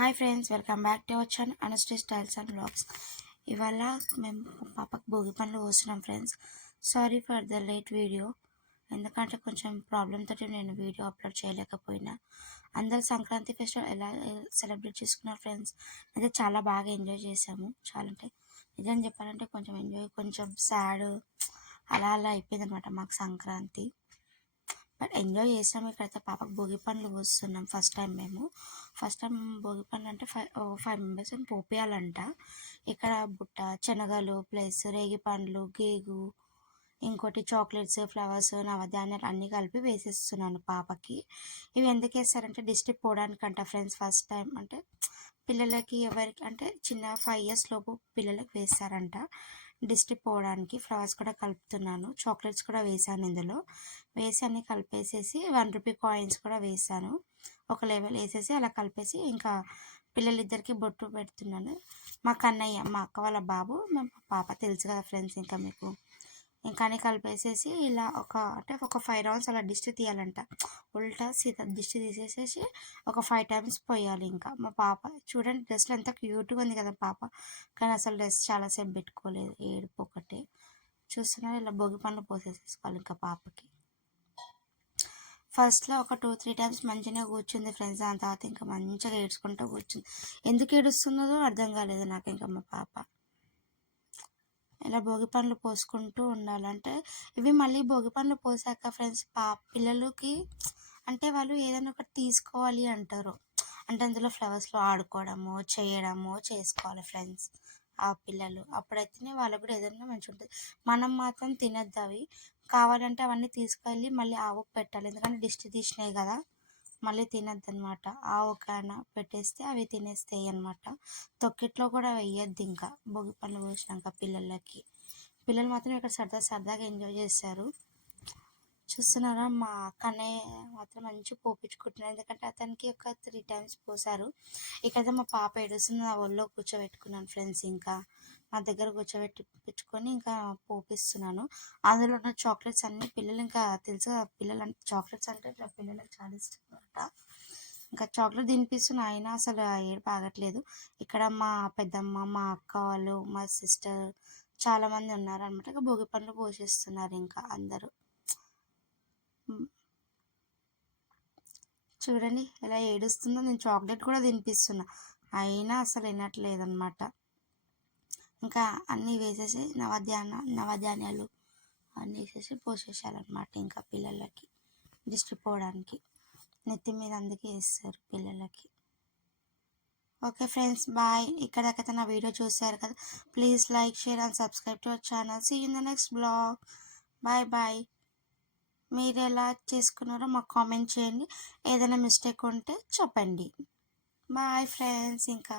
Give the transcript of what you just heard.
Hi friends, welcome back to our channel అనస్టీ styles and blogs. ఇవాళ మేము పాపకు భోగి పనులు పోస్తున్నాం friends. Sorry for the late video, ఎందుకంటే కొంచెం ప్రాబ్లం తోటి నేను వీడియో అప్లోడ్ చేయలేకపోయినా. అందరు సంక్రాంతి ఫెస్టివల్ ఎలా సెలబ్రేట్ చేసుకున్నారు ఫ్రెండ్స్? అయితే చాలా బాగా ఎంజాయ్ చేసాము. చాలా అంటే నిజం చెప్పాలంటే కొంచెం ఎంజాయ్, కొంచెం సాడ్ అలా అలా అయిపోయింది అనమాట మాకు సంక్రాంతి. బట్ ఎంజాయ్ చేసాము. ఇక్కడైతే పాపకు భోగి పండ్లు పోస్తున్నాం. ఫస్ట్ టైం భోగి పండ్లు అంటే ఫైవ్ మెంబర్స్ పోపేయాలంట. ఇక్కడ బుట్ట శనగలు ప్లస్ రేగి పండ్లు, గేగు, ఇంకోటి చాక్లెట్స్, ఫ్లవర్స్, నవధాన్యాలు అన్నీ కలిపి వేసేస్తున్నాను పాపకి. ఇవి ఎందుకు వేస్తారంటే దిష్టి పోవడానికంట ఫ్రెండ్స్. ఫస్ట్ టైం అంటే పిల్లలకి ఎవరికి అంటే చిన్న 5 years లోపు పిల్లలకి వేస్తారంట దిష్టి పోవడానికి. ఫ్లవర్స్ కూడా కలుపుతున్నాను, చాక్లెట్స్ కూడా వేసాను ఇందులో. వేసి అన్నీ కలిపేసేసి 1 రూపీ కాయిన్స్ కూడా వేసాను. ఒక లెవెల్ వేసేసి అలా కలిపేసి ఇంకా పిల్లలిద్దరికి బొట్టు పెడుతున్నాను. మా కన్నయ్య, మా అక్క వాళ్ళ బాబు, మా పాప, తెలుసు కదా ఫ్రెండ్స్ ఇంకా మీకు. ఇంకా అన్నీ కలిపేసేసి ఇలా ఒక 5 rounds అలా దిష్టి తీయాలంట. ఉల్టా సీత దిష్టి తీసేసేసి ఒక 5 times పోయాలి. ఇంకా మా పాప చూడండి, డ్రెస్లో ఎంత క్యూట్గా ఉంది కదా పాప, కానీ అసలు డ్రెస్ చాలాసేపు పెట్టుకోలేదు, ఏడుపు ఒకటే. చూస్తున్నారు, ఇలా భోగి పండ్లు పోసేసేసుకోవాలి ఇంకా పాపకి. ఫస్ట్లో ఒక 2-3 times మంచిగా కూర్చుంది ఫ్రెండ్స్. దాని తర్వాత ఇంకా మంచిగా ఏడ్చుకుంటూ కూర్చుంది. ఎందుకు ఏడుస్తున్నదో అర్థం కాలేదు నాకు. ఇంకా మా పాప ఇలా భోగి పండ్లు పోసుకుంటూ ఉండాలంటే, ఇవి మళ్ళీ భోగి పండ్లు పోసాక ఫ్రెండ్స్ పిల్లలకి అంటే వాళ్ళు ఏదైనా ఒకటి తీసుకోవాలి అంటారు. అంటే అందులో ఫ్లవర్స్లో ఆడుకోవడము, చేయడము చేసుకోవాలి ఫ్రెండ్స్ ఆ పిల్లలు. అప్పుడైతేనే వాళ్ళకు కూడా ఏదైనా మంచిగా ఉంటుంది. మనం మాత్రం తినద్దు అవి. కావాలంటే అవన్నీ తీసుకెళ్ళి మళ్ళీ ఆవుకు పెట్టాలి, ఎందుకంటే దిష్టి తీసినాయి కదా, మళ్ళీ తినద్దు అనమాట. ఆవుకైనా పెట్టేస్తే అవి తినేస్తాయి అనమాట. తొక్కిట్లో కూడా వేయద్దు ఇంకా భోగి పండ్లు పోసినాక పిల్లలకి. పిల్లలు మాత్రం ఇక్కడ సరదాగా ఎంజాయ్ చేస్తారు. చూస్తున్నారా, మా కన్నయ్య మాత్రం మంచిగా పోపించుకుంటున్నారు, ఎందుకంటే అతనికి ఒక 3 times పోసారు. ఇక్కడైతే మా పాప ఏడుస్తుంది, నా ఒళ్ళో కూర్చోబెట్టుకున్నాను ఫ్రెండ్స్. ఇంకా మా దగ్గర కూర్చోబెట్టుకొని ఇంకా పోపిస్తున్నాను. అందులో ఉన్న చాక్లెట్స్ అన్నీ పిల్లలు, ఇంకా తెలుసు కదా పిల్లలు అంటే చాక్లెట్స్ అంటే ఇట్లా పిల్లలకు చాలా ఇష్టం అనమాట. ఇంకా చాక్లెట్ తినిపిస్తున్నా, అయినా అసలు ఏడుపు ఆగట్లేదు. ఇక్కడ మా పెద్దమ్మ, మా అక్క వాళ్ళు, మా సిస్టర్ చాలామంది ఉన్నారనమాట. ఇంకా భోగి పండ్లు పోషిస్తున్నారు ఇంకా అందరూ. చూడండి ఎలా ఏడుస్తుందో. నేను చాక్లెట్ కూడా తినిపిస్తున్నా, అయినా అసలు వినట్లేదన్నమాట. ఇంకా అన్నీ వేసేసి నవధాన్యాలు అన్నీ వేసేసి పోసేసాలన్నమాట ఇంకా పిల్లలకి దిష్టి పోవడానికి. నెత్తి మీద అందుకే వేస్తారు పిల్లలకి. Okay friends, bye. ఇక్కడ దాకా నా వీడియో చూసారు కదా, please like, share and subscribe to our channel. See in the next blog. Bye bye. మీరు ఎలా చేసుకున్నారో మాకు కామెంట్ చేయండి. ఏదైనా మిస్టేక్ ఉంటే చెప్పండి. Bye friends. ఇంకా